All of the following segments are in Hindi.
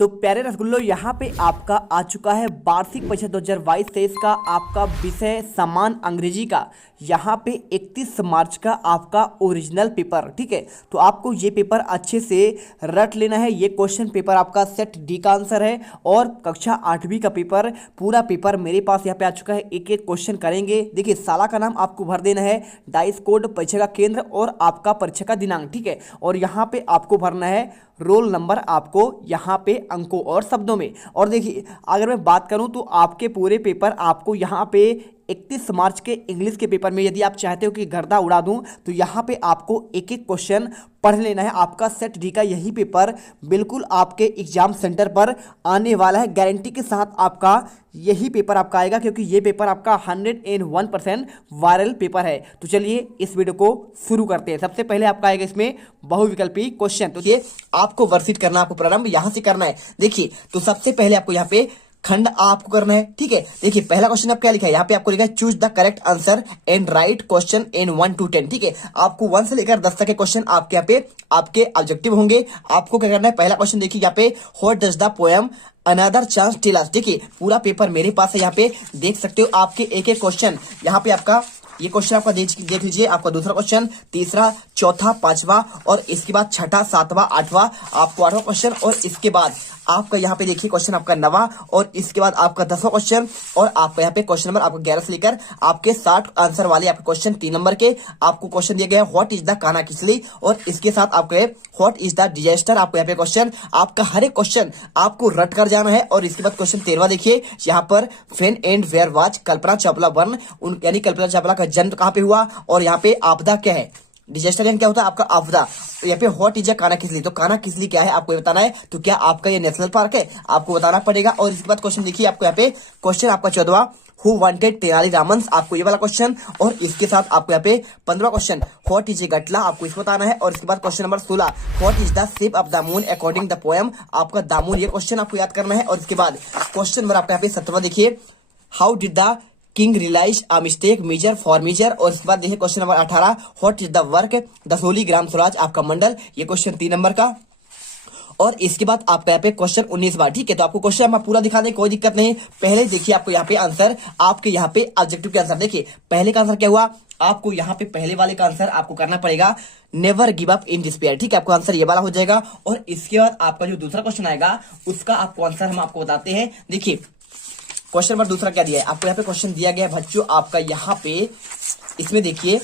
तो प्यारे रसगुल्लो, यहाँ पे आपका आ चुका है वार्षिक परीक्षा 2022-23 का आपका विषय सामान्य अंग्रेजी का। यहाँ पे 31 मार्च का आपका ओरिजिनल पेपर, ठीक है। तो आपको ये पेपर अच्छे से रट लेना है। ये क्वेश्चन पेपर आपका सेट डी का आंसर है और कक्षा 8वीं का पेपर, पूरा पेपर मेरे पास यहाँ पे आ चुका है। एक एक क्वेश्चन करेंगे। देखिए, साला का नाम आपको भर देना है, डाइस कोड, परीक्षा का केंद्र और आपका परीक्षा का दिनांक, ठीक है। और यहाँ पे आपको भरना है रोल नंबर, आपको यहाँ पे अंकों और शब्दों में। और देखिए, अगर मैं बात करूँ तो आपके पूरे पेपर आपको यहाँ पे 31 मार्च के इंग्लिश के पेपर में, यदि आप चाहते हो कि गर्दा उड़ा दूं, तो यहाँ पे आपको एक एक क्वेश्चन पढ़ लेना है। आपका सेट डी का यही पेपर बिल्कुल आपके एग्जाम सेंटर पर आने वाला है। गारंटी के साथ आपका यही पेपर आपका आएगा, क्योंकि ये पेपर आपका 101% वायरल पेपर है। तो चलिए इस वीडियो को शुरू करते हैं। सबसे पहले आपका आएगा इसमें बहुविकल्पी क्वेश्चन। तो ये आपको वर्कशीट करना, आपको प्रारंभ यहां से करना है। देखिए, तो सबसे पहले आपको यहाँ पे खंड आपको करना है, ठीक है। देखिए, पहला क्वेश्चन आप क्या लिखा है, यहाँ पे आपको लिखा है choose the correct answer and right question in 1 to 10, ठीक है। आपको 1 से लेकर 10 तक के क्वेश्चन आपके यहाँ पे आपके ऑब्जेक्टिव होंगे। आपको क्या करना है, पहला क्वेश्चन देखिए यहाँ पे, what does the poem another chance tell us. देखिए, पूरा पेपर मेरे पास है, यहाँ पे देख सकते हो। आपके एक एक क्वेश्चन यहाँ पे आपका ये क्वेश्चन आपका देख लीजिए, आपका दूसरा क्वेश्चन, तीसरा, चौथा, पांचवा और इसके बाद छठा, सातवां, आठवां, आपको 8वां क्वेश्चन और इसके बाद आपका यहाँ पे देखिए क्वेश्चन आपका 9वां और इसके बाद आपका 10वां क्वेश्चन और आपका यहाँ पे क्वेश्चन नंबर आपका 11 से लेकर आपके 60 आंसर वाले आपके क्वेश्चन 3 नंबर के आपको क्वेश्चन दिया गया है, व्हाट इज द काना किसली, और इसके साथ आपके व्हाट इज द डिजास्टर। आपको यहाँ पे क्वेश्चन, आपका हर एक क्वेश्चन आपको रट कर जाना है। और इसके बाद क्वेश्चन 13वां देखिए, यहाँ पर when and where was Kalpana Chawla born, यानी कल्पना चावला का जन्म कहाँ पे हुआ, और यहाँ पे आपदा क्या है, डिजास्टर यानी क्या होता है आपका आपदा। यहाँ पे व्हाट इज अ काना किसली, तो काना किसली क्या है आपको बताना है। तो क्या आपका ये नेशनल पार्क है, आपको बताना पड़ेगा। और इसके बाद क्वेश्चन देखिए, आपको यहाँ पे क्वेश्चन आपका 14वां, हु वांटेड तेनालीरामन, आपको ये वाला क्वेश्चन। और इसके साथ आपको यहाँ पे 15वां क्वेश्चन, व्हाट इज ए गटला, आपको इसको बताना है। और इसके बाद question number 16, what is the shape of the moon according the poem, आपका दामून, ये क्वेश्चन आपको याद करना है। और इसके बाद क्वेश्चन नंबर आपका यहाँ पे 17वां देखिए, how did the king realise a mistake major for major. और इसके बाद देखिए question number 18, what is the work the सोली ग्राम स्वराज, आपका मंडल, ये क्वेश्चन 3 नंबर का। और इसके बाद आपका यहाँ पे क्वेश्चन 19वां, ठीक है। तो आपको क्वेश्चन हम पूरा दिखाने कोई दिक्कत नहीं। पहले देखिए आपको यहाँ पे आंसर, आपके यहाँ पे ऑब्जेक्टिव के आंसर देखिए। पहले का आंसर क्या हुआ, आपको यहाँ पे पहले वाले का आंसर आपको करना पड़ेगा never give up in despair, ठीक है। आपको आंसर ये वाला हो जाएगा। और इसके बाद आपका जो दूसरा क्वेश्चन आएगा उसका आपको आंसर हम आपको बताते हैं। देखिए, क्वेश्चन नंबर दूसरा क्या दिया है, आपको यहाँ पे क्वेश्चन दिया गया है बच्चों आपका यहाँ पे, इसमें देखिए,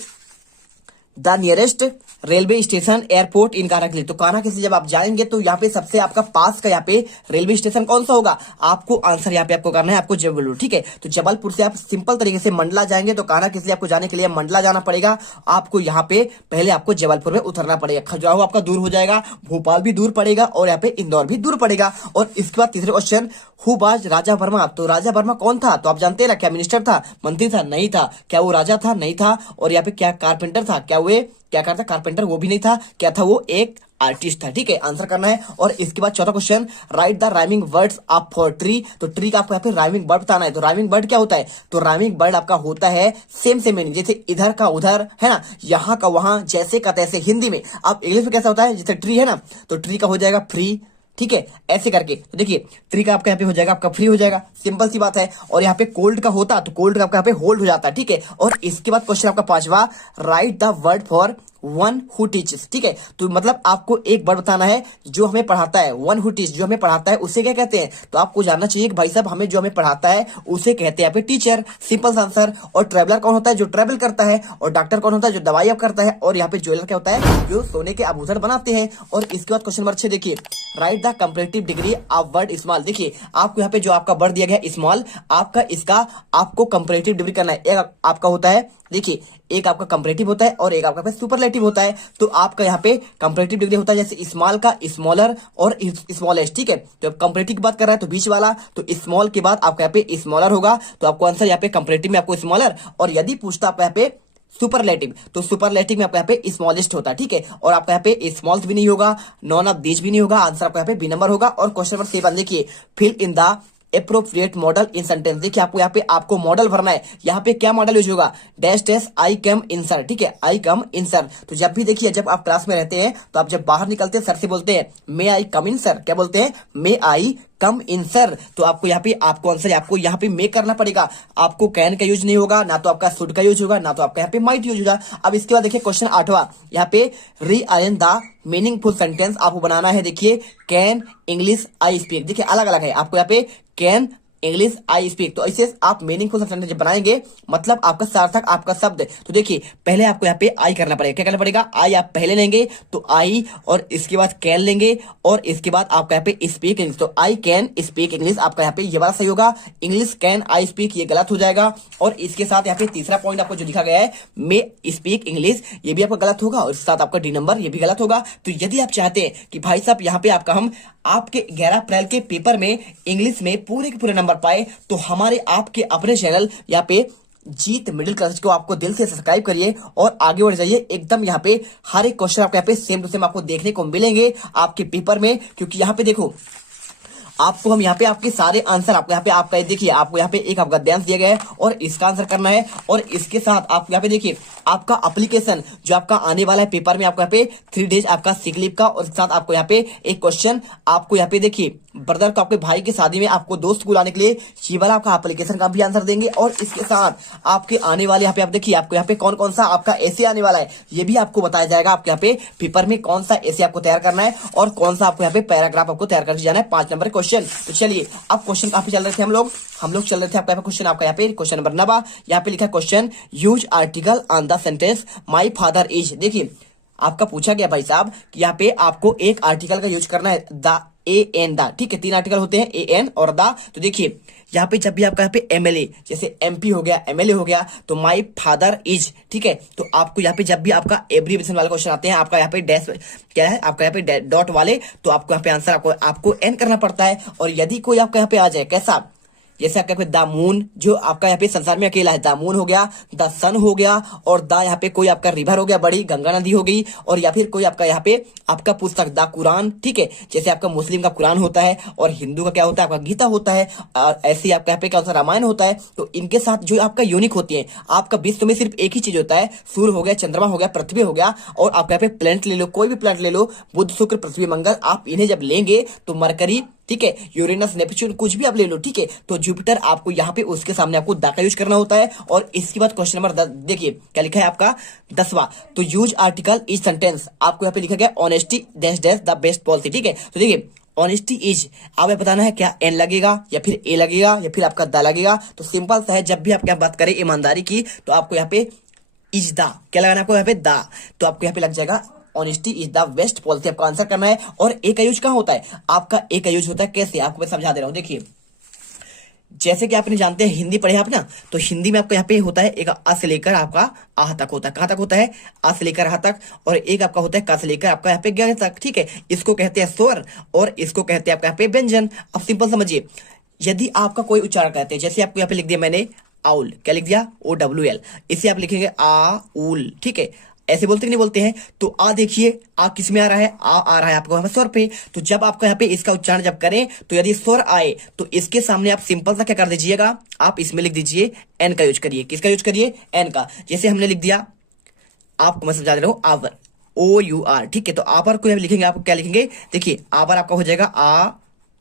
the nearest railway station airport in कानाकिसली। तो कानाकिसली जब आप जाएंगे तो यहाँ पे सबसे आपका पास का यहाँ पे रेलवे स्टेशन कौन सा होगा, आपको आंसर यहाँ पे आपको करना है, आपको जबलपुर, ठीक है। तो जबलपुर से आप सिंपल तरीके से मंडला जाएंगे, तो कानाकिसली आपको जाने के लिए मंडला जाना पड़ेगा। आपको यहाँ पे पहले आपको जबलपुर में उतरना पड़ेगा। खजुराहो आपका दूर हो जाएगा, भोपाल भी दूर पड़ेगा और यहाँ पे इंदौर भी दूर पड़ेगा। और इसके बाद तीसरे क्वेश्चन, हु वाज राजा वर्मा, तो राजा वर्मा कौन था, तो आप जानते हैं ना, क्या मिनिस्टर था, मंत्री था, नहीं था, क्या वो राजा था, नहीं था। और यहाँ पे क्या कारपेंटर था, क्या वो क्या करता कारपेंटर, वो भी नहीं था, क्या था वो एक आर्टिस्ट था, ठीक है। आंसर करना है। और इसके बाद चौथा question, right the rhyming words of for tree, तो ट्री का आपको यहाँ पे राइमिंग वर्ड बताना है। तो राइमिंग वर्ड क्या होता है, तो राइमिंग वर्ड आपका होता है सेम सेम मीनिंग, जैसे इधर का उधर है ना, यहाँ का वहां, जैसे का तैसे। हिंदी में आप इंग्लिश में कैसा होता है, जैसे ट्री है ना, तो ट्री का हो जाएगा फ्री, ठीक है, ऐसे करके। तो देखिए, ट्री का आपका यहाँ पे हो जाएगा आपका फ्री हो जाएगा, सिंपल सी बात है। और यहाँ पे कोल्ड का होता तो कोल्ड का आपका यहाँ पे होल्ड हो जाता है, ठीक है। और इसके बाद क्वेश्चन आपका 5वां, write the word for one who teaches, ठीक है। तो मतलब आपको एक वर्ड बताना है जो हमें पढ़ाता है, वन हु टीच, जो हमें पढ़ाता है उसे क्या कहते हैं। तो आपको जानना चाहिए कि भाई साहब हमें जो हमें पढ़ाता है उसे कहते हैं यहाँ पे टीचर, सिंपल सा आंसर। और ट्रेवलर कौन होता है, जो ट्रेवल करता है। और डॉक्टर कौन होता है, जो दवाई करता है। और यहाँ पे ज्वेलर क्या होता है, जो सोने के आभूषण बनाते हैं। और इसके बाद क्वेश्चन नंबर 6 देखिए, right the comparative degree of word small. देखिए, आपको यहाँ पे जो आपका वर्ड दिया गया है स्मॉल, आपका इसका आपको कंपैरेटिव डिग्री करना है। एक आपका होता है, देखिए, एक आपका कंपैरेटिव होता है और एक आपका सुपरलेटिव होता है। तो आपका यहाँ पे कंपैरेटिव डिग्री होता है जैसे स्मॉल का स्मॉलर और स्मॉलेस्ट, ठीक है। तो कंपैरेटिव की बात कर रहा है तो बीच वाला, तो स्मॉल के बाद आपका यहाँ पे स्मॉलर होगा। तो आपको आंसर यहाँ पे कंपैरेटिव में आपको स्मॉलर, और यदि पूछता आपका यहाँ पे सुपरलेटिव, तो सुपरलेटिव में आपका यहाँ पे स्मॉलेस्ट होता है, ठीक है। और आपका यहाँ पे स्मॉल्स भी नहीं होगा, नॉन ऑफ दीज भी नहीं होगा, आंसर आपका यहाँ पे बी नंबर होगा। और क्वेश्चन नंबर 7 देखिए, fill in the appropriate modal in sentence. देखिए आपको यहाँ पे आपको मॉडल भरना है, यहाँ पे क्या मॉडल यूज होगा, dash dash I come in sir, ठीक है, आई कम इन सर। तो जब भी देखिए जब आप क्लास में रहते हैं तो आप जब बाहर निकलते हैं सर से बोलते हैं मे आई कम इन सर, क्या बोलते हैं, मे आई कम इन सर। तो आपको यहाँ पे आपको आंसर आपको यहाँ पे मेक करना पड़ेगा, आपको कैन का यूज नहीं होगा, ना तो आपका शुड का यूज होगा, ना तो आपका यहाँ पे माइट यूज होगा। अब इसके बाद देखिए क्वेश्चन 8वां, यहाँ पे रीअरेंज द मीनिंगफुल सेंटेंस आपको बनाना है। देखिए कैन इंग्लिश आई स्पीक, देखिए अलग अलग है, आपको यहाँ पे कैन इंग्लिश आई स्पीक, तो ऐसे आप मीनिंगफुल सेंटेंस जब बनाएंगे मतलब आपका सार्थक आपका शब्द। तो देखिए पहले आपको यहाँ पे आई करना पड़ेगा, क्या करना पड़ेगा, आई आप पहले लेंगे तो आई, और इसके बाद कैन लेंगे, और इसके बाद आपका यहाँ पे स्पीक इंग्लिश, तो आई कैन स्पीक इंग्लिश आपका यहाँ पे ये वाला सही होगा, इंग्लिश कैन आई स्पीक ये गलत हो जाएगा। और इसके साथ यहाँ पे तीसरा पॉइंट आपको जो लिखा गया है मे स्पीक इंग्लिश, ये भी आपका गलत होगा, और इसके साथ आपका डी नंबर ये भी गलत होगा। तो यदि आप चाहते हैं कि भाई साहब यहाँ पे आपका हम आपके 11 अप्रैल के पेपर में इंग्लिश में पूरे के पूरे नंबर पाए, तो हमारे आपके अपने चैनल यहाँ पे जीत मिडिल क्लास को आपको दिल से सब्सक्राइब करिए और आगे बढ़ जाइए। एकदम यहाँ पे हर एक क्वेश्चन आपको यहाँ पे सेम टू सेम आपको देखने को मिलेंगे आपके पेपर में, क्योंकि यहाँ पे देखो आपको हम यहाँ पे आपके सारे आंसर आपको यहाँ पे आपका देखिए आपको यहाँ पे एक आपका गद्यांश दिया गया है और इसका आंसर करना है, और इसके साथ आप यहाँ पे देखिए आपका एप्लीकेशन जो आपका आने वाला है पेपर में, आपको यहाँ पे 3 डेज आपका सिक लीव का, और इसके साथ आपको यहाँ पे एक क्वेश्चन आपको यहाँ पे देखिए ब्रदर को आपके भाई की शादी में आपको दोस्त को बुलाने के लिए ये वाला आपका एप्लीकेशन का भी आंसर देंगे, और इसके साथ आपके आने वाले यहाँ पे आप देखिए आपको यहाँ पे कौन कौन सा आपका ऐसे आने वाला है ये भी आपको बताया जाएगा। आपके यहाँ पे पेपर में कौन सा ऐसे आपको तैयार करना है और कौन सा आपको यहाँ पे पैराग्राफ आपको तैयार करके जाना है 5 नंबर क्वेश्चन। तो चलिए अब क्वेश्चन काफी चल रहे थे हम लोग चल रहे थे आपका क्वेश्चन, आपका यहाँ पे क्वेश्चन नंबर 9 यहाँ पे लिखा question use article on the sentence my father is. देखिए आपका पूछा गया भाई साहब कि यहाँ पे आपको एक आर्टिकल का यूज करना है, द ए एन द, ठीक है, 3 आर्टिकल होते हैं ए एन और द। तो देखिए यहाँ पे जब भी आपका यहाँ पे एमएलए जैसे एमपी हो गया एमएलए हो गया तो माई फादर इज, ठीक है, तो आपको यहाँ पे जब भी आपका एब्रीविएशन वाले क्वेश्चन आते हैं आपका यहाँ पे डैश क्या है आपका यहाँ पे डॉट वाले, तो आपको यहाँ पे आंसर आपको एन करना पड़ता है। और यदि कोई आपका यहाँ पे आ जाए कैसा, जैसे आपका द मून जो आपका यहाँ पे संसार में अकेला है, द मून हो गया, द सन हो गया, और द यहाँ पे कोई आपका रिवर हो गया बड़ी गंगा नदी हो गई, और या फिर कोई आपका यहाँ पे आपका पुस्तक द कुरान, ठीक है, जैसे आपका मुस्लिम का कुरान होता है और हिंदू का क्या होता है आपका गीता होता है, और ऐसे आपका यहाँ पे क्या होता है रामायण होता है। तो इनके साथ जो आपका यूनिक होती है, आपका विश्व में सिर्फ एक ही चीज होता है, सूर्य हो गया, चंद्रमा हो गया, पृथ्वी हो गया, और आपका यहाँ पे प्लेनेट ले लो, कोई भी प्लेनेट ले लो, बुध शुक्र पृथ्वी मंगल, आप इन्हें जब लेंगे तो मरकरी, ठीक है, यूरेनस नेपच्यून कुछ भी आप ले लो, ठीक है, तो जुपिटर आपको यहाँ पे उसके सामने आपको दा का यूज करना होता है। और इसके बाद क्वेश्चन नंबर 10 देखिए क्या लिखा है आपका 10वां, तो यूज आर्टिकल इज सेंटेंस, आपको यहाँ पे लिखा गया honesty dash dash the best policy, ठीक है। तो देखिए ऑनेस्टी इज आपको बताना है क्या एन लगेगा या फिर ए लगेगा या फिर आपका द लगेगा। तो सिंपल सा है, जब भी आप क्या बात करें ईमानदारी की तो आपको यहाँ पे इज द क्या लगाना है, आपको यहाँ पे द, तो आपको यहाँ पे लग जाएगा honesty is the best policy, आपका आंसर करना है। और ए का यूज कहाँ होता है, आपका ए का यूज होता है कैसे, आपको मैं समझा दे रहा हूं। देखिए जैसे कि आपने जानते हैं हिंदी पढ़े आप ना, तो हिंदी में आपका यहाँ पे होता है एक अ से लेकर आपका आह तक होता है, कहाँ तक होता है, आ से लेकर आह तक, और एक आपका होता है का से लेकर आपका यहाँ पे ग तक, ठीक है, इसको कहते हैं स्वर और इसको कहते हैं आपका यहाँ पे व्यंजन। अब सिंपल समझिए, यदि आपका कोई उच्चारण कहते हैं, जैसे आपको यहाँ पे लिख दिया मैंने आउल, क्या लिख दिया OWL, इसे आप लिखेंगे आउल, ठीक है, ऐसे बोलते कि नहीं बोलते हैं। तो आ देखिए आ किस में आ रहा है, आ रहा है आपको यहाँ स्वर पे। तो जब आपका यहाँ पे इसका उच्चारण जब करें तो यदि स्वर आए तो इसके सामने आप सिंपल सा क्या कर दीजिएगा, आप इसमें लिख दीजिए एन का यूज करिए, किसका यूज करिए, एन का। जैसे हमने लिख दिया, आपको मैं समझा दे रहा हूं, आवर OUR, ठीक है, तो आवर को लिखेंगे, आपको क्या लिखेंगे, देखिए आवर आपका हो जाएगा आ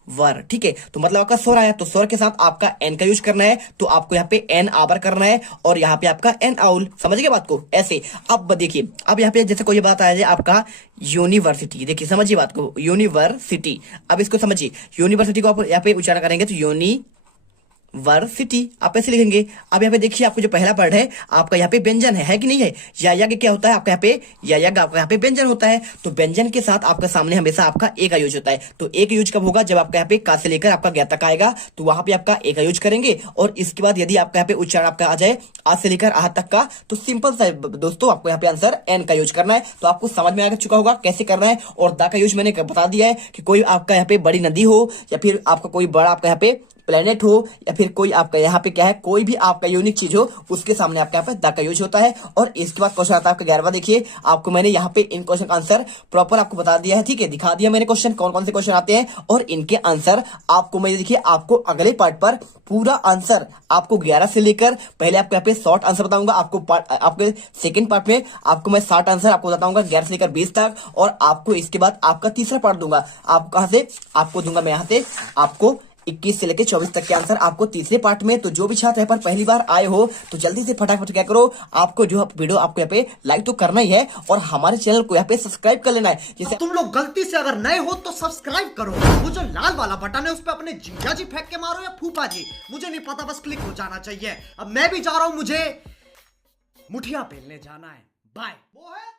वर, ठीक है, तो मतलब आपका स्वर आया तो स्वर के साथ आपका एन का यूज करना है, तो आपको यहाँ पे एन आवर करना है और यहाँ पे आपका एन आउल, समझ गए बात को ऐसे। अब देखिए अब यहाँ पे जैसे कोई बात आ जाए आपका यूनिवर्सिटी, देखिए समझिए बात को, यूनिवर्सिटी, अब इसको समझिए, यूनिवर्सिटी को आप यहाँ पे उच्चारण करेंगे तो यूनिवर्सिटी आप ऐसे लिखेंगे। अब यहाँ पे देखिए आपको जो पहला वर्ड है आपका यहाँ पे व्यंजन है कि नहीं है, या यज्ञ क्या होता है आपका यहाँ पे, या यज्ञ आपका यहाँ पे व्यंजन होता है, तो व्यंजन के साथ आपका सामने हमेशा आपका ए का यूज होता है। तो ए का यूज कब होगा, जब आपका यहाँ पे का से लेकर आपका ज्ञ तक आएगा तो वहां पे आपका ए का यूज करेंगे। और इसके बाद यदि आपका यहाँ पे उच्चारण आपका आ जाए आ से लेकर आह तक का, तो सिंपल सा दोस्तों आपको यहाँ पे आंसर एन का यूज करना है। तो आपको समझ में आ चुका होगा कैसे करना है। और दा का यूज मैंने बता दिया है कि कोई आपका यहाँ पे बड़ी नदी हो या फिर आपका कोई बड़ा आपका यहाँ पे प्लेनेट हो या फिर कोई आपका यहाँ पे क्या है, कोई भी आपका यूनिक चीज हो, उसके सामने आपके यहाँ पे द का यूज होता है। और इसके बाद क्वेश्चन आता है आपका 11वां। देखिए आपको मैंने यहाँ पे इन क्वेश्चन का आंसर प्रॉपर आपको बता दिया है, ठीक है, दिखा दिया मैंने क्वेश्चन कौन कौन से क्वेश्चन आते हैं और इनके आंसर आपको मैं देखिए आपको अगले पार्ट पर पूरा आंसर आपको 11 से लेकर पहले आपको यहाँ पे शॉर्ट आंसर बताऊंगा, आपके सेकंड पार्ट में आपको मैं 60 आंसर आपको बताऊंगा 11 से लेकर 20 तक, और आपको इसके बाद आपका तीसरा पार्ट दूंगा। आप कहां से आपको दूंगा मैं यहाँ से आपको 21 से लेकर 24 तक के आंसर आपको तीसरे पार्ट में। तो जो भी छात्र यहाँ पर पहली बार आए हो तो जल्दी से फटाफट क्या करो, आपको जो वीडियो आपको यहाँ पे लाइक तो करना ही है और हमारे चैनल को यहाँ पे सब्सक्राइब कर लेना है। जैसे तुम लोग गलती से अगर नए हो तो सब्सक्राइब करो, वो जो लाल वाला बटन है उस पर अपने जीजा जी फेंक के मारो या फूफा जी, मुझे नहीं पता, बस क्लिक हो जाना चाहिए। अब मैं भी जा रहा हूं, मुझे मुठिया पेलने जाना है। बाय। वो है